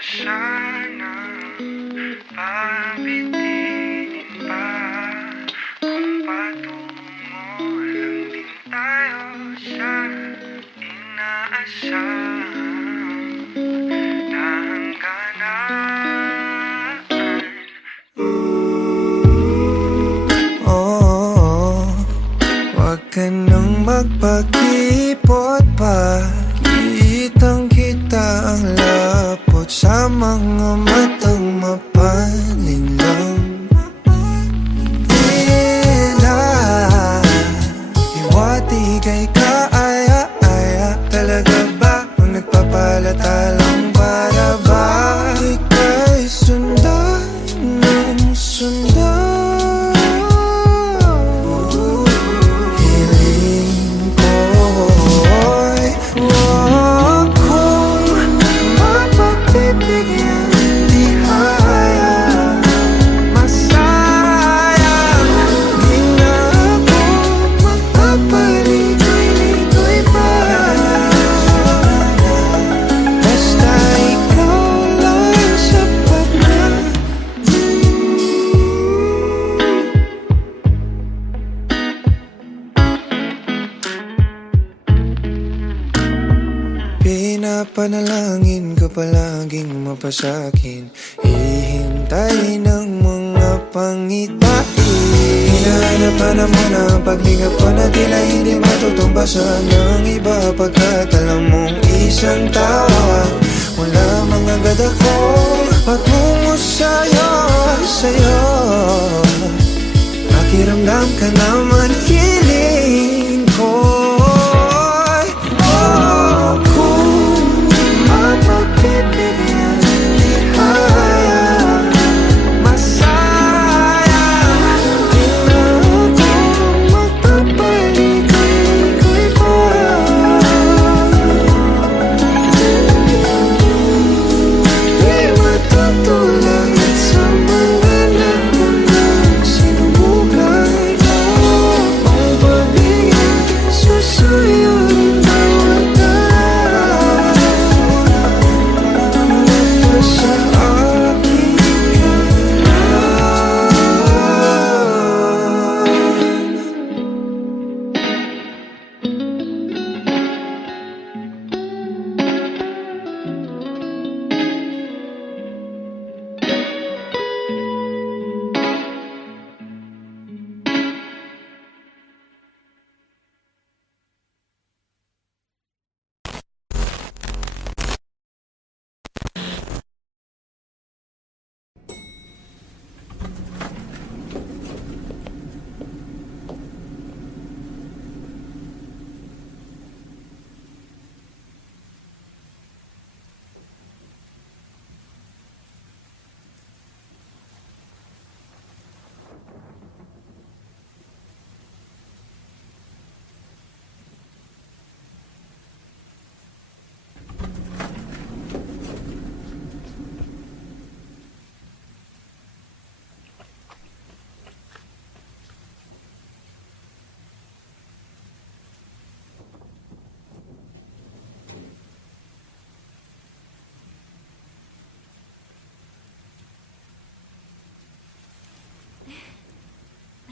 sana pabitinin pa kung patungo lang din tayo sa inaasahang na hangganan. Oh, wag ka nang magpakipot pa. Kitang kita ang lapot sa mga matang mapalinlang. Tila iwati kay kaaya-aya. Talaga ba kung nagpapalata lang para ba ika'y sundan ng sundan? Pinapanalangin ka palaging mapasakin. Hihintay ng mga pangitain. Hinahanap-hanap mo na ang paglingap ko na tila hindi matutumbasan ng iba. Pagkat alam mong isang tawag mula mga gad ako patungo sa'yo, sa'yo. Pakiramdam ka naman hiling ko.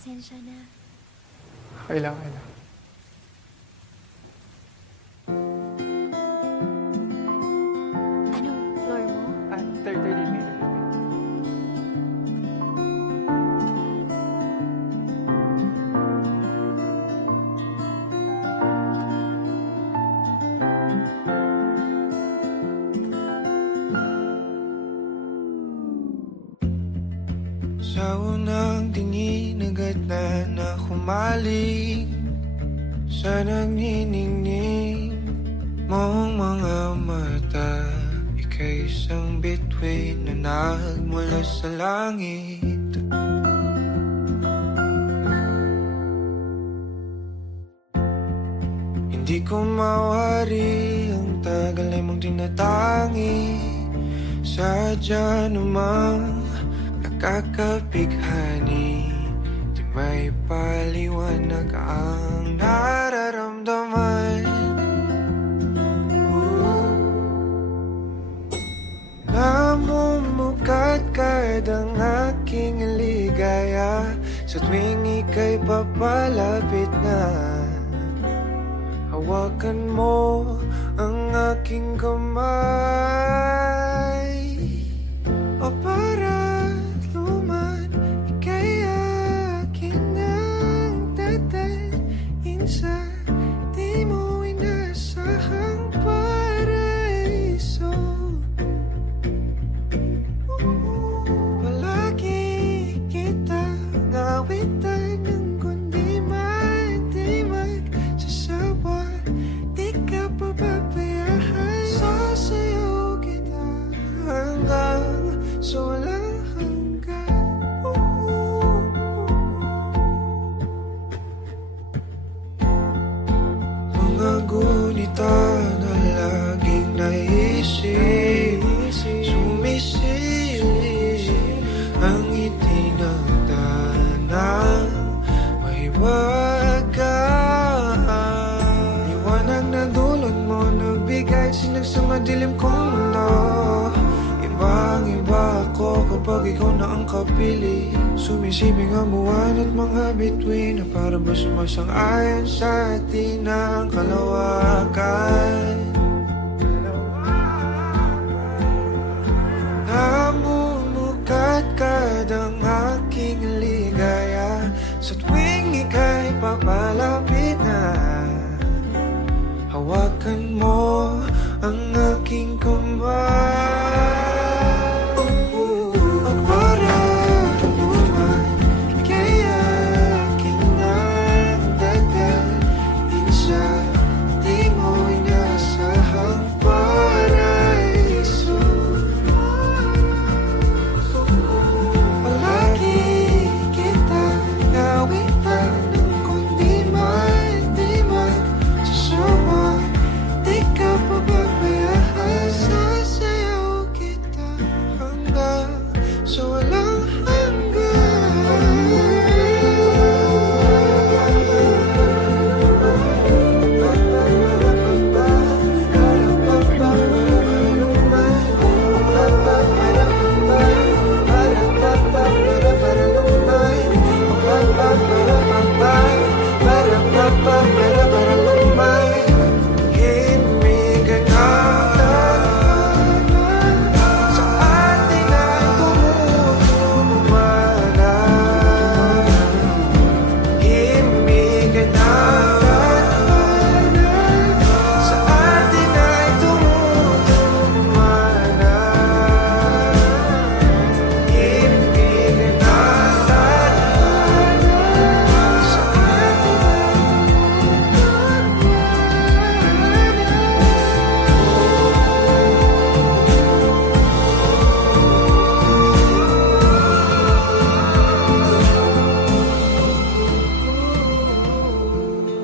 Pasensya na. Okay lang, okay lang. Anong floor mo? Third meeting. Sa unang tingin agad na humaling sa nagniningning mong mga mata. Ika'y isang bituin na nagmula sa langit. Hindi ko mawari ang tagal ay mong tinatangi. Sadya namang nakakapighani, di may paliwanag ang nararamdaman. agad ang aking ligaya sa tuwing ika'y papalapit na. Hawakan mo ang aking kamay, o para't luman, ika'y akin ang tatalin sa di mo inasahang paraiso. Palagi kita ngawitan ng kundi di magsasawa. Di ka pababayaan, sasayaw kita hanggang sa walang hanggan. Mga gunita na laging naisip, sumisilip ang itinagdanang mahiwagaan. Liwanag na dulot mo, nagbigay sinag sa madilim kong mundo. Ibang-iba ako kapag ikaw na ang kapili. Sumisibing ang buwan at mga bituin na para ba sumasang-ayon sa atin ang kalawakan. Namumukat kadang aking ligaya sa tuwing ika'y papalapit na. Hawakan mo ang aking kamay, o para't luman, ika'y akin ang dadalhin sa di mo inasahang paraiso. Palagi kita ngawitan ng kundi di magsasawa. Di ka pababayaan, sasayaw kita hanggang sa walang himigan na sa atin ay tumumana. Himigan na sa atin ay tumumana. Himigan na sa atin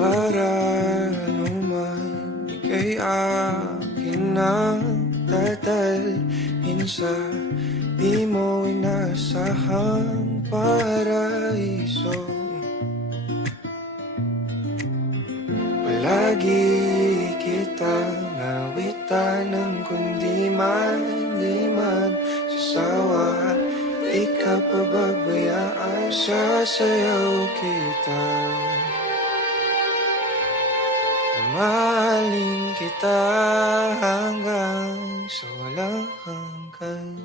para anuman, ika'y akin ang tatalhin sa di mo inasahang paraiso. Palagi kita ngawitan ng kundi di magsasawa. Di ka pababayaan, sasayaw kita. Mahalin kita hanggang sa walang hanggan.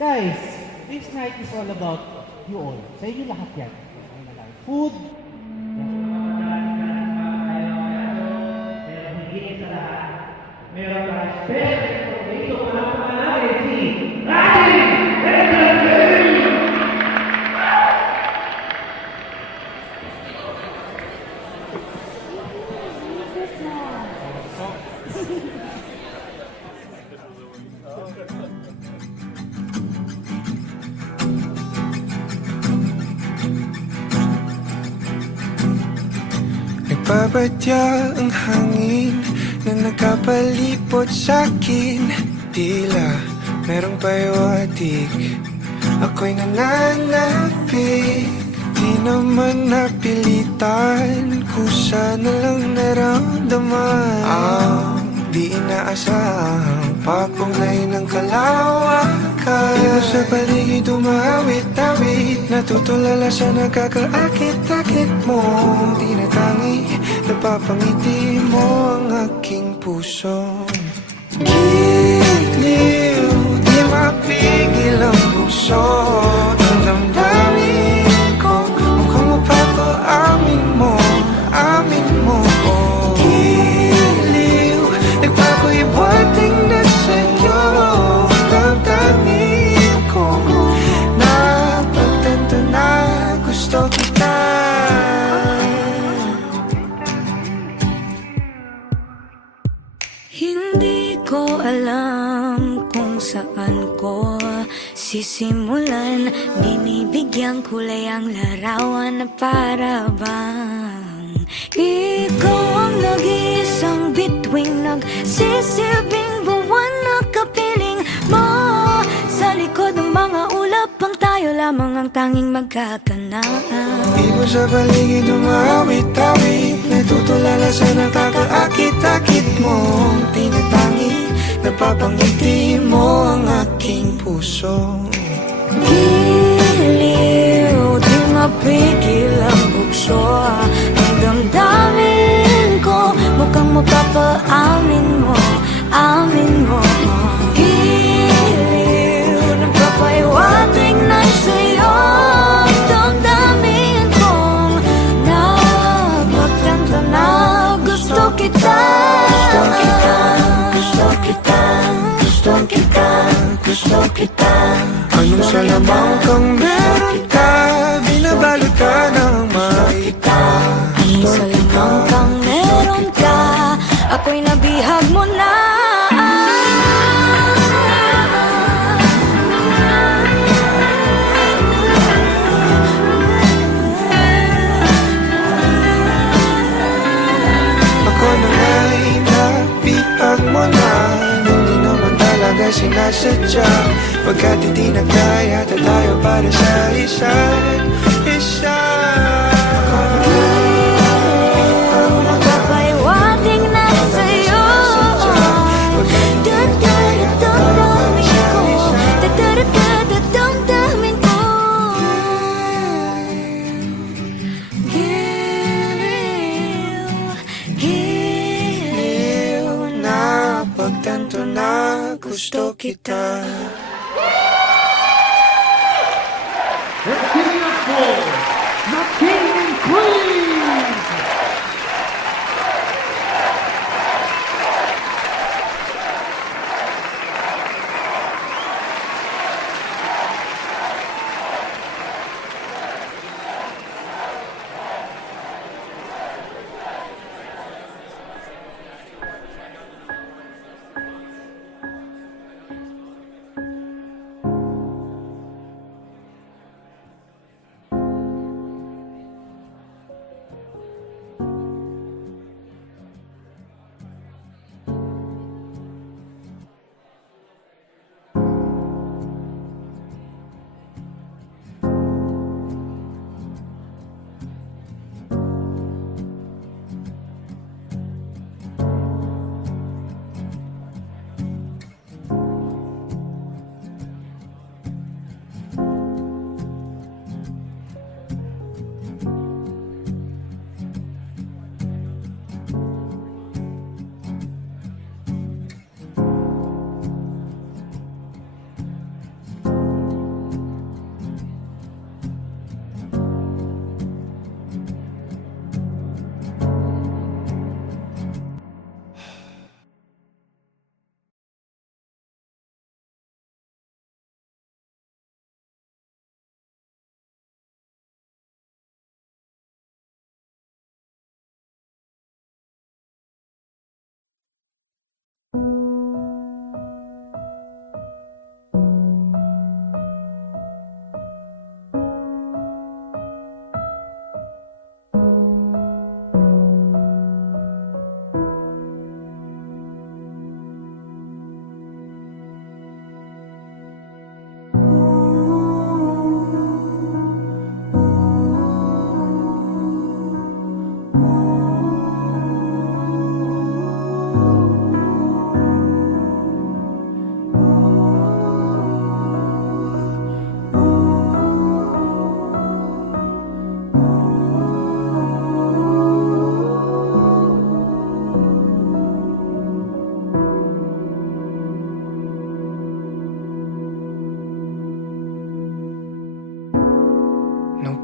Guys, this night is all about you all. Sa inyo lahat yan. Food. Nagbabadya ang hangin na nakapalipot sa'kin. Tila merong pahiwatig, ako'y nananapig. Di naman napilitan, kusa na lang naramdaman ang di inaasahang papunay ng kalawakan. Dito sa paligid umawit-awit, natutulala sa nakakaakit-akit mo. Di natangi, napapangiti mo ang aking puso. Giliw, di mapigil ang puso. Ang damdamin ko, mukhang mapapaamin mo, amin mo. Giliw, nagpapahiwating na sa'yo. Damdamin ko, napagtanto na gusto kita. Hindi ko alam kung saan ko sisimulan. Binibigyan kulay ang larawan na para bang ikaw ang nag-iisang bituing, nagsisilbing buwan na kapiling mo. Sa likod ng mga ulap ang tayo lamang ang tanging magkakanaan. Di mo sa paligid umawit-awit, natutulala sa nakakaakit-akit mo. Tinatangi, napapangiti mo ang aking puso. Giliw, di mapigil ang bukso. Ang damdamin ko, mukhang mapapaamin mo, amin mo. Giliw, nagpapahiwatig na sa'yo. Damdamin kong napagtanto na gusto kita. Gusto kita, gusto kita, gusto kita, gusto kita. Anong salamang kang meron ka, binabalot ka ng maita. Anong salamang kang meron ka, ako'y nabihag mo na. Ako na nga'y napihag mo na, nung di naman talaga sinasadya. Pagkat hindi na kaya tayo para sa isa't isa. Magpapahiwatig na sa'yo. Dadamdamin ko, dadamdamin ko. Giliw, giliw na Pagtanto na gusto kita. Let's give it up for the King and Queen!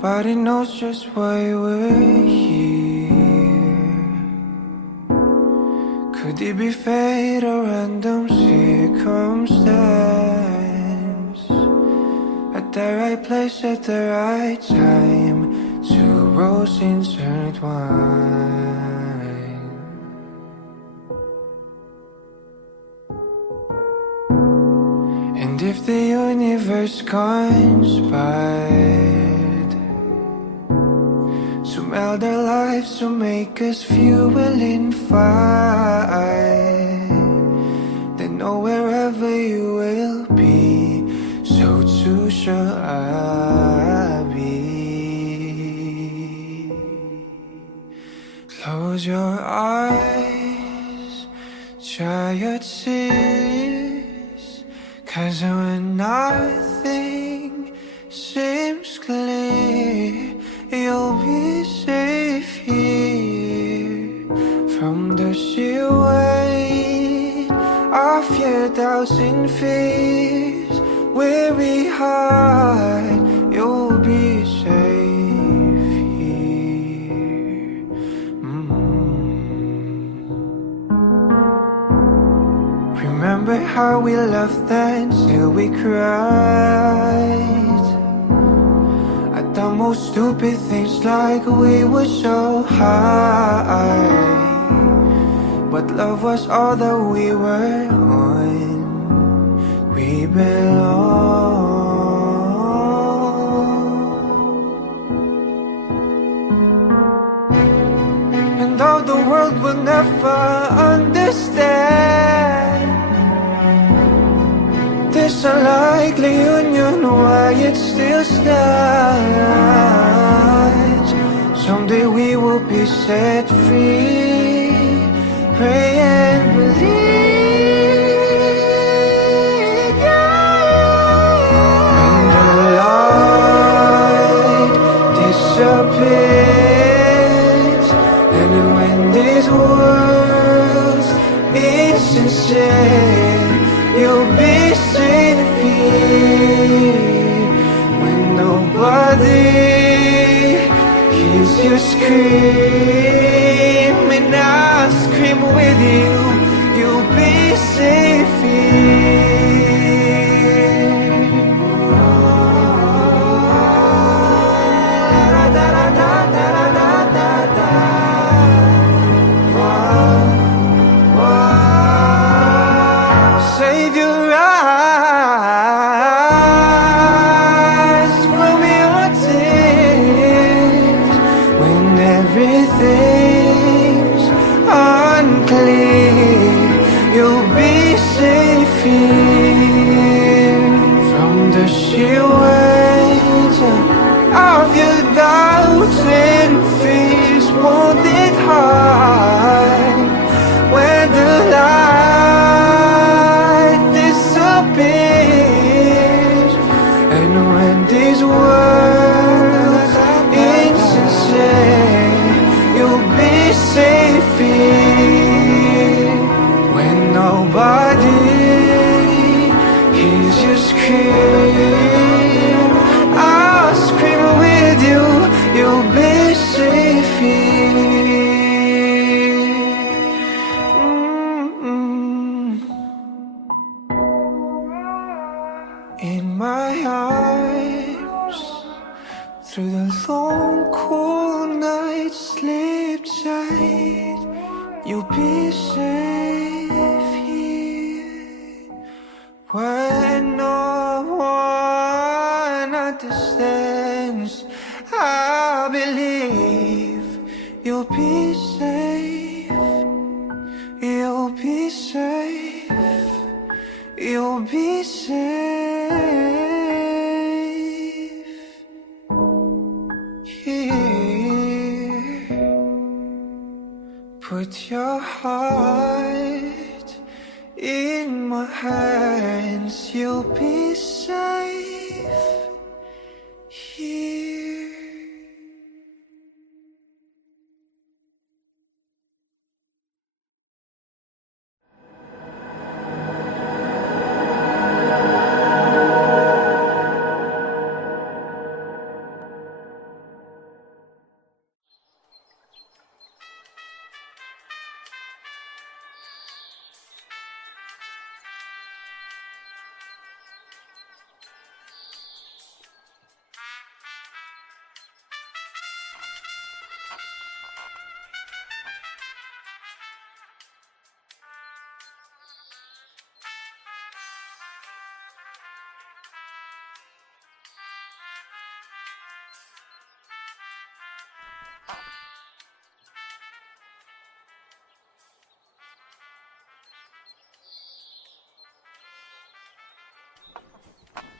Nobody knows just why we're here. Could it be fate or random circumstance? At the right place at the right time, two roads intertwine. And if the universe conspired to meld our lives to make us fuel and fire, then know wherever you will be, so too shall I be. Close your eyes, dry your tears, 'cause when nothing seems clear, you'll be safe here from the sheer weight of your doubts and fears. Weary heart, you'll be safe here. Remember how we laughed until we cried at the most stupid things, like we were so high. But love was all that we were on. We belong. And though the world will never understand, this unlikely union, why it still stands. Someday we will be set free. Pray and believe, yeah. When the light disappears, and when this world is sincere, you'll be safe here. When nobody hears you scream, and I'll scream with you, you'll be safe here. Save your eyes from your tears when everything's unclear. You'll be safe here from the sheer weight of your doubts and fears. Won't it hide when the light disappears, and when this world is sincere, you'll be safe here. When nobody hears you scream, I'll scream with you, you'll be safe here. In my arms, through the long cool night, sleep tight, you'll be safe here. When no one understands, I believe you'll be safe. You'll be safe. You'll be safe here. Put your heart in my hands. You'll be safe here.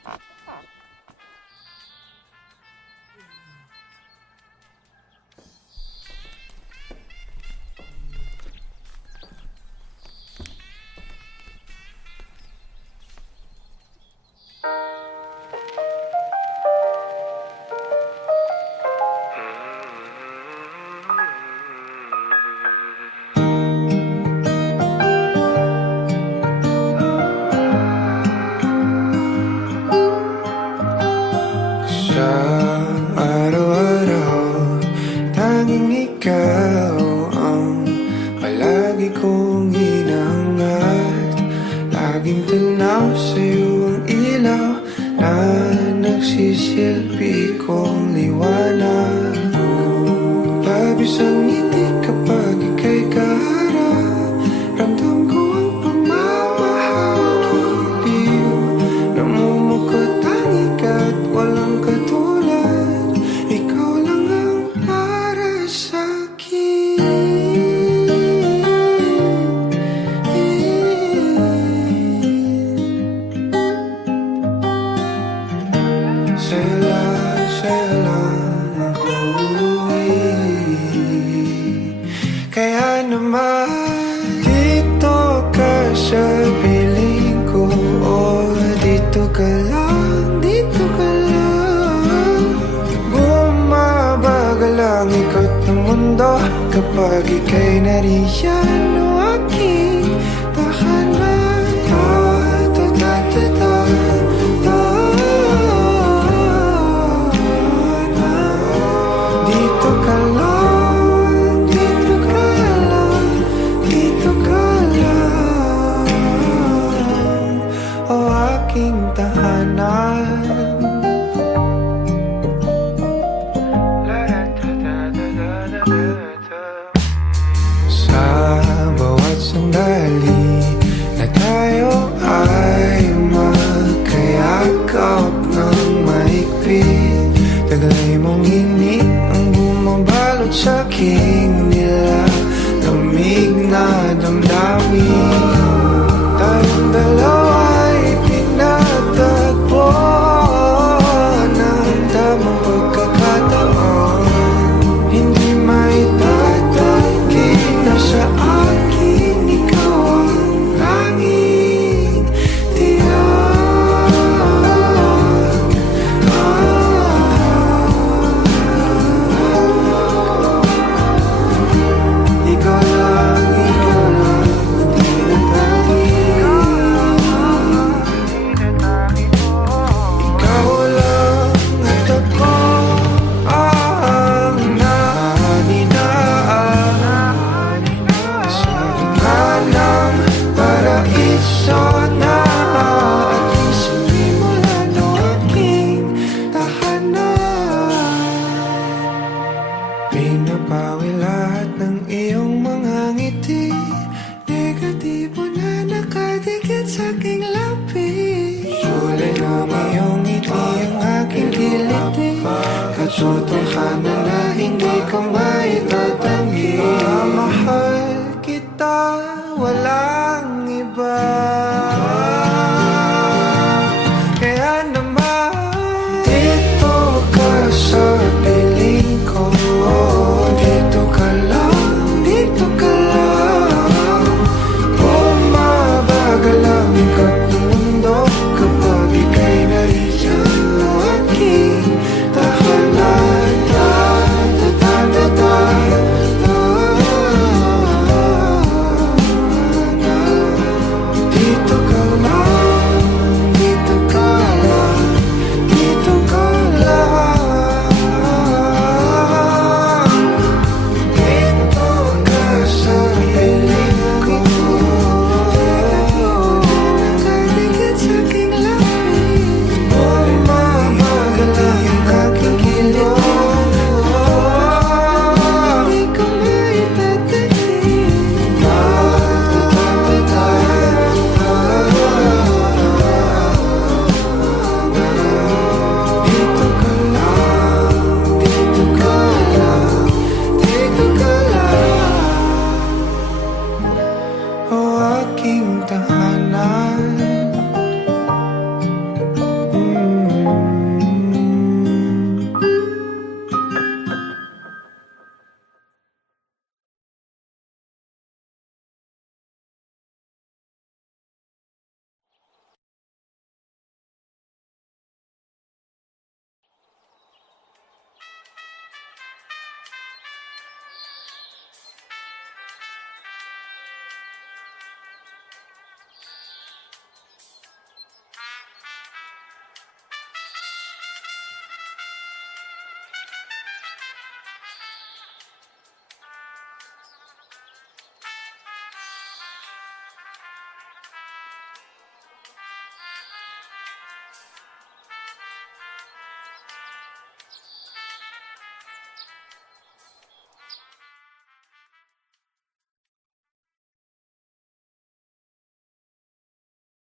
Sa araw-araw, tanging ikaw ang palagi kong hinangat. Laging tanaw sa'yo ang ilaw na nagsisilbi kong liwanag. Labis ang ngiti kapag ika'y kaharap. Ramdam ko ang pagmamahal, giliw. Namumukot tanging ka't walang katulad. Ikaw lang ang para sa'kin. Sa'yo lang ako kaya naman dito ka sa piling ko. Oh, dito ka lang, dito ka lang. Bumabagal ang ikot ng mundo kapag ika'y nariyan. O aking tahanan. Dito ka lang, dito ka lang, dito ka lang. O aking tahanan. Sa bawat sandali na tayo ay magkayakap ng mahigpit, taglay mong hini ang bumabalot sa aking nilalamig na damdamin. Tayong dalawa'y pinatagpo ng tamang pagkakataon. Hindi maitatanggi na sa akin ikaw ang tanging tiyak. Ikaw lang ang tinatanggi. Ikaw lang at ako ang naninaan sa gitna ng paraiso na